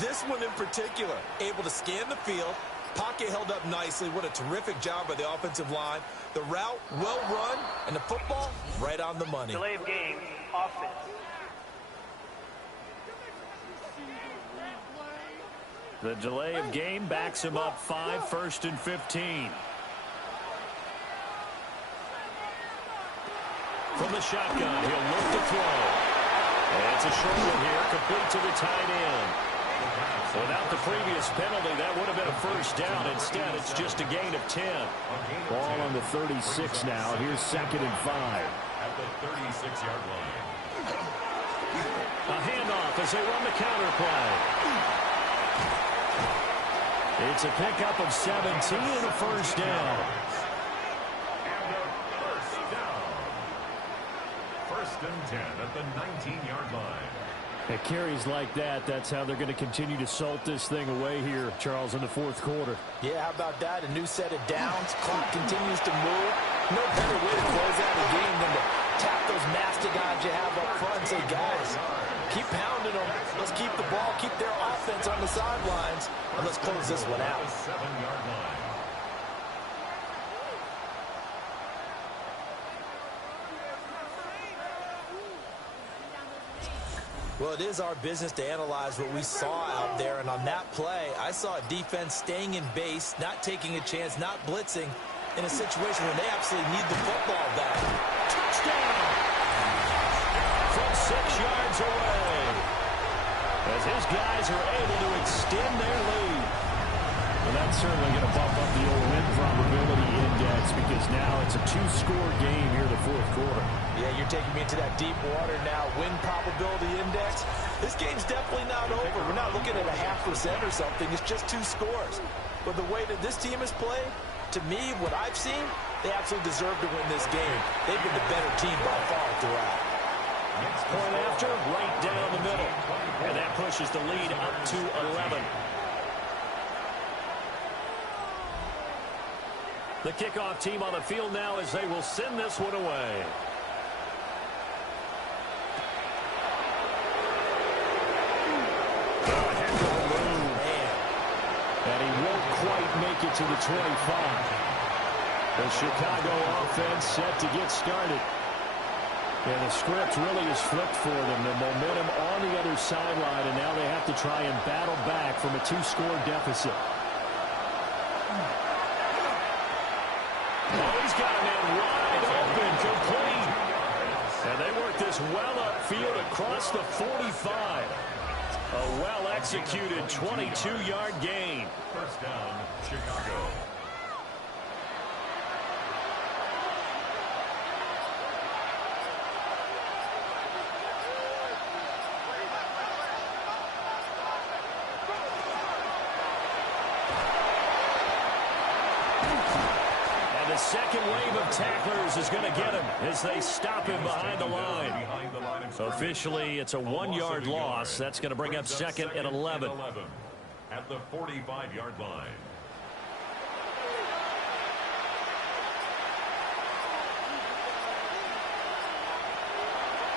This one in particular, able to scan the field, pocket held up nicely. What a terrific job by the offensive line. The route, well run, and the football, right on the money. Delay of game, offense. The delay of game backs him up 5, 1st and 15. From the shotgun, he'll look to throw. And it's a short one here, complete to the tight end. Without the previous penalty, that would have been a 1st down. Instead, it's just a gain of 10. Ball on the 36 now. Here's 2nd and 5. At the 36-yard line. A handoff as they run the counter play. It's a pickup of 17 and a 1st down. And 10 at the 19-yard line. At carries like that, that's how they're going to continue to salt this thing away here, Charles, in the 4th quarter. Yeah, how about that? A new set of downs. Clock continues to move. No better way to close out a game than to tap those mastodons you have up front and say, guys, keep pounding them. Let's keep the ball, keep their offense on the sidelines, and let's close this one out. The 7-yard line. Well, it is our business to analyze what we saw out there, and on that play, I saw a defense staying in base, not taking a chance, not blitzing, in a situation where they absolutely need the football back. Touchdown! From 6 yards away, as his guys are able to extend their lead. Well, that's certainly going to bump up the old win probability index because now it's a 2-score game here in the fourth quarter. Yeah, you're taking me into that deep water now. Win probability index. This game's definitely not over. We're not looking at a 0.5% or something. It's just 2 scores. But the way that this team has played, to me, what I've seen, they absolutely deserve to win this game. They've been the better team by far throughout. Point after, right down the middle. And that pushes the lead up to 11. The kickoff team on the field now as they will send this one away. And he won't quite make it to the 25. The Chicago offense set to get started. And the script really is flipped for them. The momentum on the other sideline, and now they have to try and battle back from a 2-score deficit. Oh, he's got a man wide open, complete. And they work this well upfield across the 45. A well-executed 22-yard gain. First down, Chicago. The second wave of tacklers is going to get him as they stop him behind the line. Officially, it's a 1-yard loss. That's going to bring up second and 11. At the 45-yard line.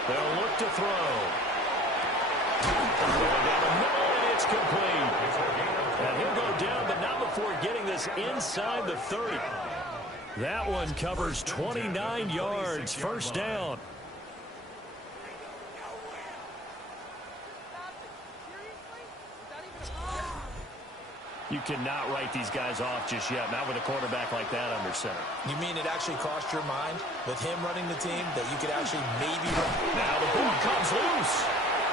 They'll look to throw. Going down the middle, and it's complete. And he'll go down, but not before getting this inside the 30. That one covers 29 yards, first down. You cannot write these guys off just yet, not with a quarterback like that under center. You mean it actually crossed your mind with him running the team that you could actually maybe run? Now the ball comes loose.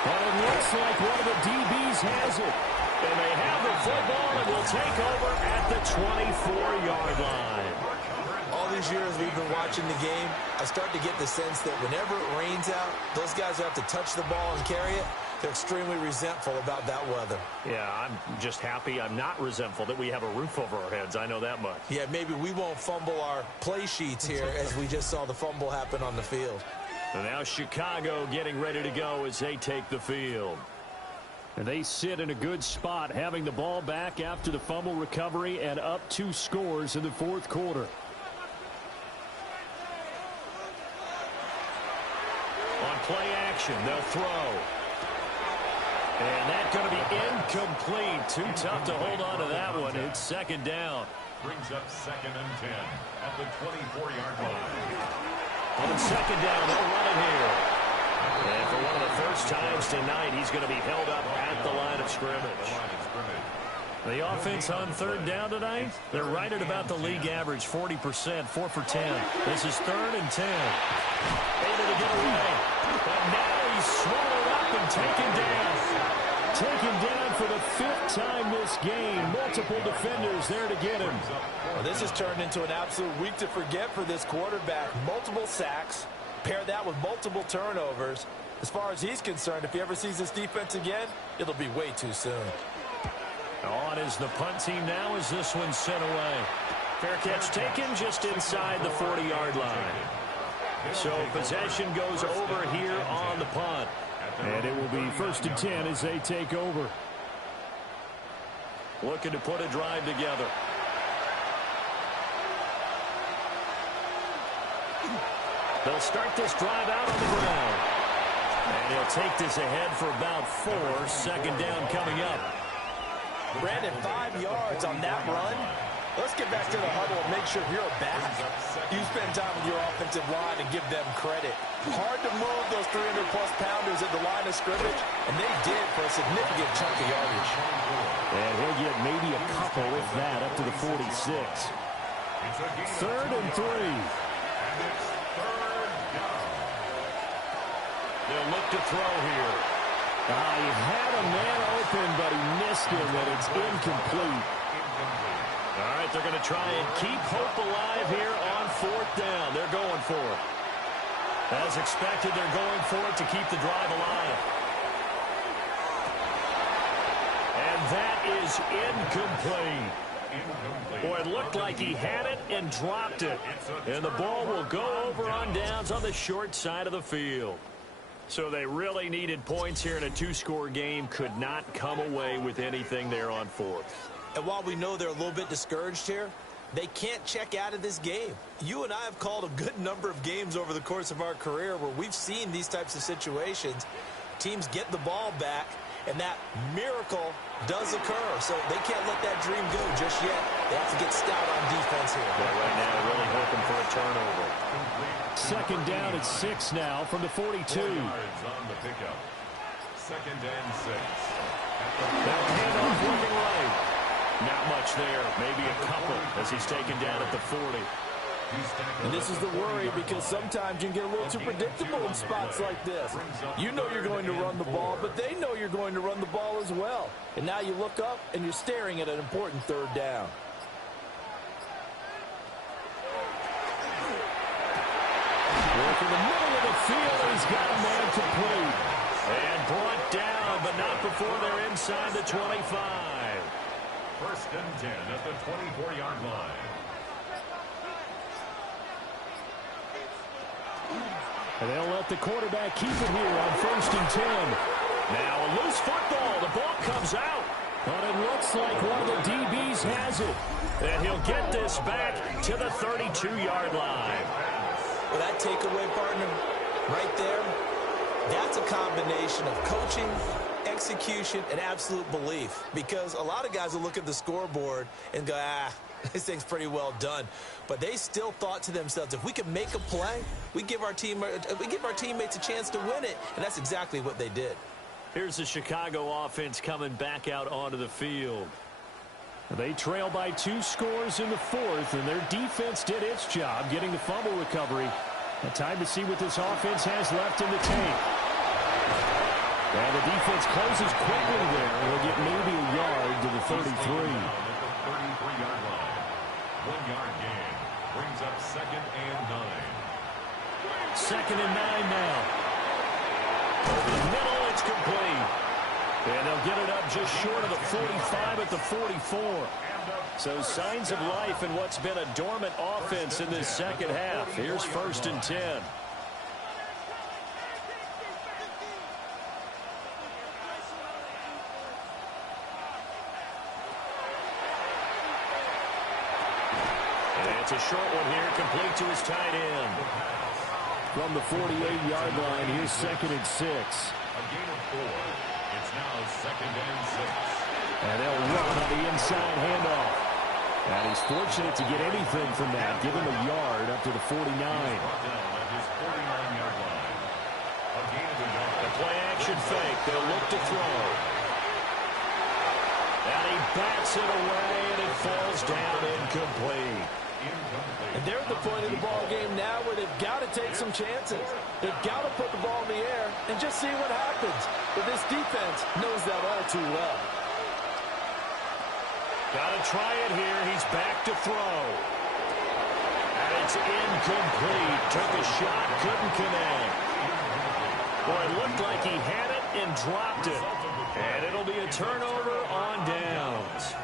But it looks like one of the DBs has it. And they have the football and will take over at the 24-yard line. All these years we've been watching the game, I start to get the sense that whenever it rains out, those guys who have to touch the ball and carry it, they're extremely resentful about that weather. Yeah, I'm just happy I'm not resentful that we have a roof over our heads. I know that much. Yeah, maybe we won't fumble our play sheets here as we just saw the fumble happen on the field. And now Chicago getting ready to go as they take the field. And they sit in a good spot, having the ball back after the fumble recovery and up 2 scores in the fourth quarter. On play action, they'll throw. And that's going to be incomplete. Too tough to hold on to that one. It's second down. Brings up second and 10 at the 24-yard line. On second down, they'll run it here. And for one of the first times tonight, he's going to be held up at the line of scrimmage. The offense on third down tonight, they're right at about the league average, 40%, 4 for 10. This is third and 10. Able to get away. But now he's swallowed up and taken down. Taken down for the 5th time this game. Multiple defenders there to get him. Well, this has turned into an absolute week to forget for this quarterback. Multiple sacks. Pair that with multiple turnovers. As far as he's concerned, if he ever sees this defense again, it'll be way too soon. On is the punt team now as this one's sent away. Fair catch taken just inside the 40-yard line. So possession goes over here on the punt. And it will be first and 10 as they take over. Looking to put a drive together. They'll start this drive out on the ground. And he'll take this ahead for about 4. Second down coming up. Brandon, 5 yards on that run. Let's get back to the huddle and make sure you're back. You spend time with your offensive line and give them credit. Hard to move those 300-plus pounders at the line of scrimmage, and they did for a significant chunk of yardage. And he'll get maybe a couple, if that, up to the 46. 3rd and 3. And it's 3rd down. They'll look to throw here. He had a man open, but he missed him, and it's incomplete. All right, they're going to try and keep hope alive here on 4th down. They're going for it. As expected, they're going for it to keep the drive alive. And that is incomplete. Boy, it looked like he had it and dropped it. And the ball will go over on downs on the short side of the field. So they really needed points here in a 2-score game. Could not come away with anything there on 4th. And while we know they're a little bit discouraged here, they can't check out of this game. You and I have called a good number of games over the course of our career where we've seen these types of situations. Teams get the ball back, and that miracle does occur. So they can't let that dream go just yet. They have to get stout on defense here. Yeah, right now, really hoping for a turnover. 2nd down at 6 now from the 42. 4 yards on the pickup. 2nd and 6. That handoff looking right. Not much there, maybe a couple as he's taken down at the 40. And this is the worry because sometimes you can get a little too predictable in spots like this. You know you're going to run the ball, but they know you're going to run the ball as well. And now you look up and you're staring at an important 3rd down. From the middle of the field, he's got a man complete. And brought down, but not before they're inside the 25. 1st and 10 at the 24-yard line. And they'll let the quarterback keep it here on 1st and 10. Now a loose football. The ball comes out. But it looks like one of the DBs has it. And he'll get this back to the 32-yard line. Well, that takeaway, partner, right there, that's a combination of coaching, execution, and absolute belief. Because a lot of guys will look at the scoreboard and go, this thing's pretty well done. But they still thought to themselves, if we can make a play, we give our teammates a chance to win it. And that's exactly what they did. Here's the Chicago offense coming back out onto the field. They trail by 2 scores in the 4th, and their defense did its job getting the fumble recovery. A time to see what this offense has left in the tank. And the defense closes quickly there. They'll get maybe a yard to the 33. 33-yard line. 1-yard gain. Brings up 2nd and 9. 2nd and 9 now. Over the middle, it's complete. And they'll get it up just short of the 45 at the 44. So signs of life in what's been a dormant offense in this second half. Here's 1st and 10. And it's a short one here, complete to his tight end. From the 48-yard line, here's 2nd and 6. A gain of 4. It's now 2nd and 6. And they'll run on the inside handoff. And he's fortunate to get anything from that. Give him a yard up to the 49. Brought down at his 49-yard line. A gain of a yard. The play-action fake. They'll look to throw. And he bats it away, and it falls down incomplete. And they're at the point of the ball game now where they've got to take some chances. They've got to put the ball in the air and just see what happens. But this defense knows that all too well. Got to try it here. He's back to throw. And it's incomplete. Took a shot, couldn't connect. Boy, it looked like he had it and dropped it. And it'll be a turnover on downs.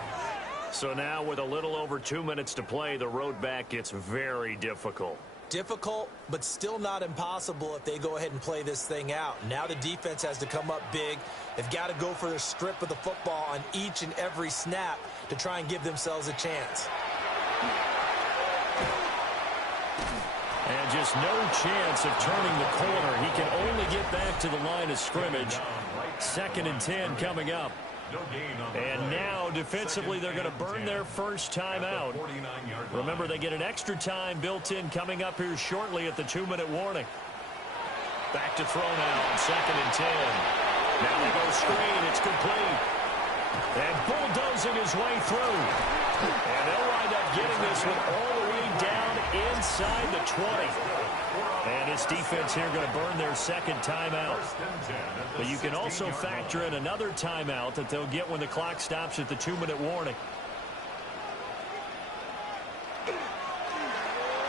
So now with a little over 2 minutes to play, the road back gets very difficult. Difficult, but still not impossible if they go ahead and play this thing out. Now the defense has to come up big. They've got to go for their strip of the football on each and every snap to try and give themselves a chance. And just no chance of turning the corner. He can only get back to the line of scrimmage. 2nd and 10 coming up. And now, defensively, they're going to burn their first time out. Remember, they get an extra time built in coming up here shortly at the 2-minute warning. Back to throw now on 2nd and 10. Now they go screen. It's complete. And bulldozing his way through. And they'll wind up getting this one all the way down inside the 20. And this defense here going to burn their 2nd timeout. But you can also factor in another timeout that they'll get when the clock stops at the 2-minute warning.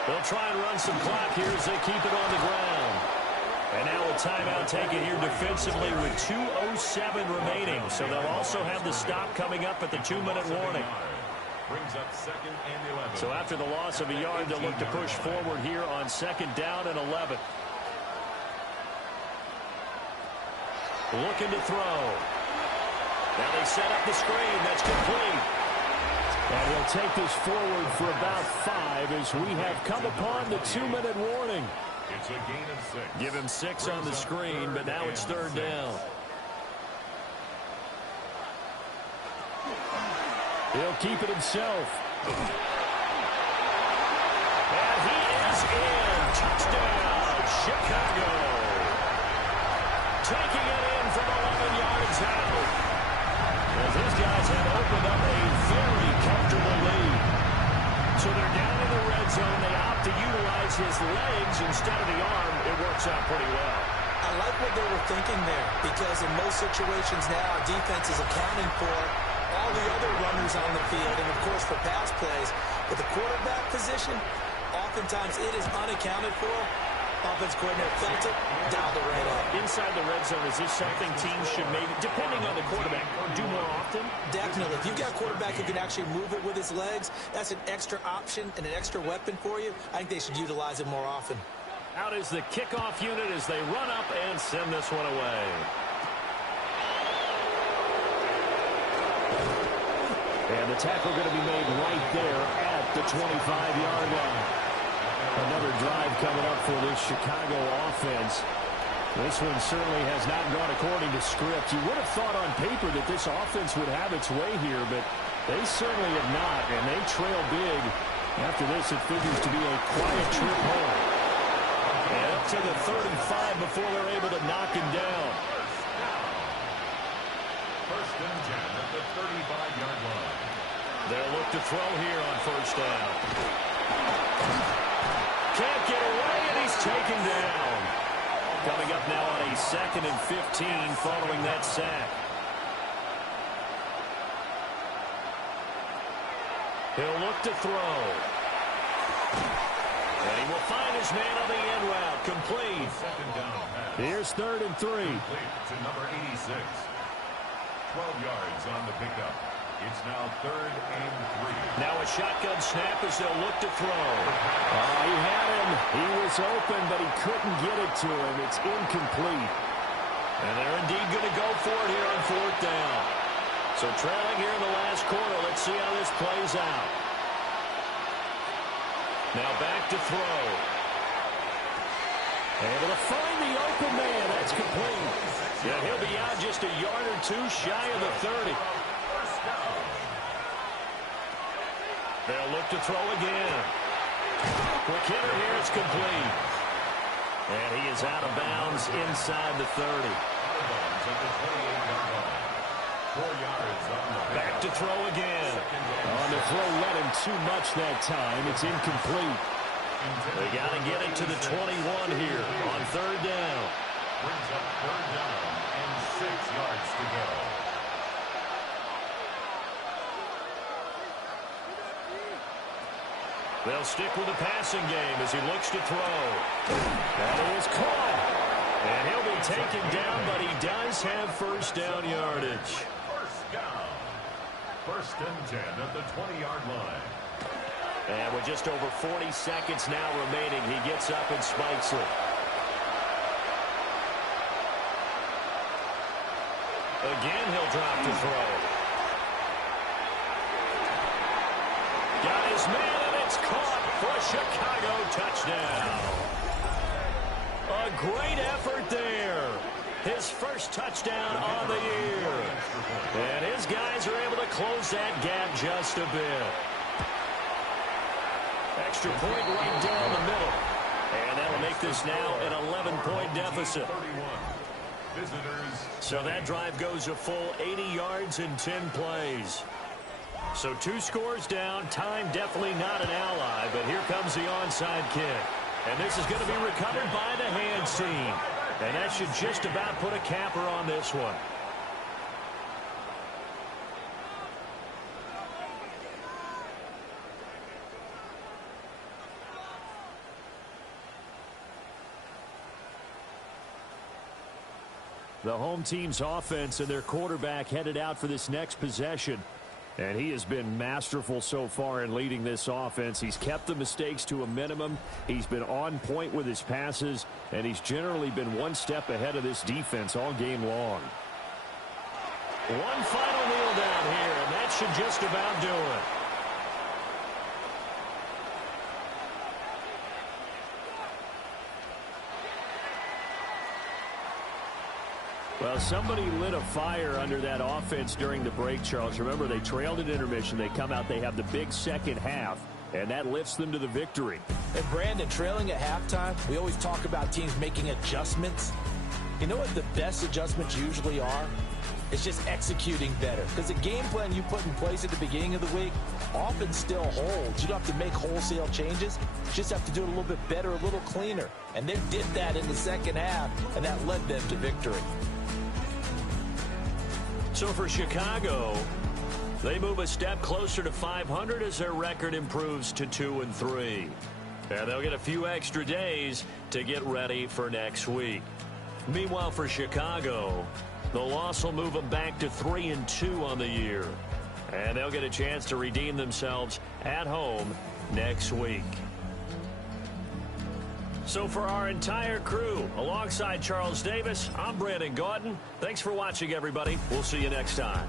They'll try and run some clock here as they keep it on the ground. And now a timeout taken here defensively with 2:07 remaining. So they'll also have the stop coming up at the 2-minute warning. Brings up 2nd and 11. So after the loss of a yard, they'll look to push forward here on 2nd down and 11. Looking to throw. Now they set up the screen. That's complete. And he'll take this forward for about 5 as we have come upon the 2-minute warning. It's a gain of 6. Give him 6 on the screen, but now it's 3rd down. He'll keep it himself. And he is in. Touchdown, Chicago. Taking it in from 11 yards out. As these guys have opened up a very comfortable lead. So they're down in the red zone. They opt to utilize his legs instead of the arm. It works out pretty well. I like what they were thinking there, because in most situations now, our defense is accounting for all the other runners on the field, and of course for pass plays. But the quarterback position, oftentimes it is unaccounted for. Offense coordinator felt it, dialed it right up. Inside the red zone, is this something teams should maybe, depending on the quarterback, do more often? Definitely. If you've got a quarterback who can actually move it with his legs, that's an extra option and an extra weapon for you. I think they should utilize it more often. Out is the kickoff unit as they run up and send this one away. And the tackle going to be made right there at the 25-yard line. Another drive coming up for this Chicago offense. This one certainly has not gone according to script. You would have thought on paper that this offense would have its way here, but they certainly have not, and they trail big. After this, it figures to be a quiet trip home. And up to the 35 before they're able to knock him down. 1st and 10 at the 35-yard line. They'll look to throw here on 1st down. Can't get away, and he's taken down. Coming up now on a 2nd and 15 following that sack. He'll look to throw. And he will find his man on the end route. Complete. 2nd down pass. Here's 3rd and 3. Complete to number 86. 12 yards on the pickup. It's now 3rd and 3. Now a shotgun snap as they'll look to throw. He had him. He was open, but he couldn't get it to him. It's incomplete. And they're indeed going to go for it here on 4th down. So trailing here in the last quarter. Let's see how this plays out. Now back to throw. Able to find the open man. That's complete. Yeah, he'll be out just a yard or two shy of the 30. They'll look to throw again. Quick hitter here. It's complete. And he is out of bounds inside the 30. Back to throw again. On the throw, let him too much that time. It's incomplete. They got to get it to the 21 here on 3rd down. Brings up 3rd down and 6 yards to go. They'll stick with the passing game as he looks to throw. That is caught. And he'll be taken down, but he does have 1st down yardage. 1st down. 1st and 10 at the 20-yard line. And with just over 40 seconds now remaining, he gets up and spikes it. Again, he'll drop to throw. Got his man, and it's caught for a Chicago touchdown. A great effort there. His first touchdown on the year. And his guys are able to close that gap just a bit. Extra point right down the middle. And that'll make this now an 11-point deficit. Visitors. So that drive goes a full 80 yards in 10 plays. So 2 scores down. Time definitely not an ally, but here comes the onside kick. And this is going to be recovered by the hands team. And that should just about put a capper on this one. The home team's offense and their quarterback headed out for this next possession. And he has been masterful so far in leading this offense. He's kept the mistakes to a minimum. He's been on point with his passes. And he's generally been one step ahead of this defense all game long. One final kneel down here, and that should just about do it. Well, somebody lit a fire under that offense during the break, Charles. Remember, they trailed at intermission. They come out, they have the big second half, and that lifts them to the victory. And, Brandon, trailing at halftime, we always talk about teams making adjustments. You know what the best adjustments usually are? It's just executing better. Because the game plan you put in place at the beginning of the week often still holds. You don't have to make wholesale changes. You just have to do it a little bit better, a little cleaner. And they did that in the second half, and that led them to victory. So for Chicago, they move a step closer to 500 as their record improves to 2-3. And they'll get a few extra days to get ready for next week. Meanwhile, for Chicago, the loss will move them back to 3-2 on the year. And they'll get a chance to redeem themselves at home next week. So for our entire crew, alongside Charles Davis, I'm Brandon Gaudin. Thanks for watching, everybody. We'll see you next time.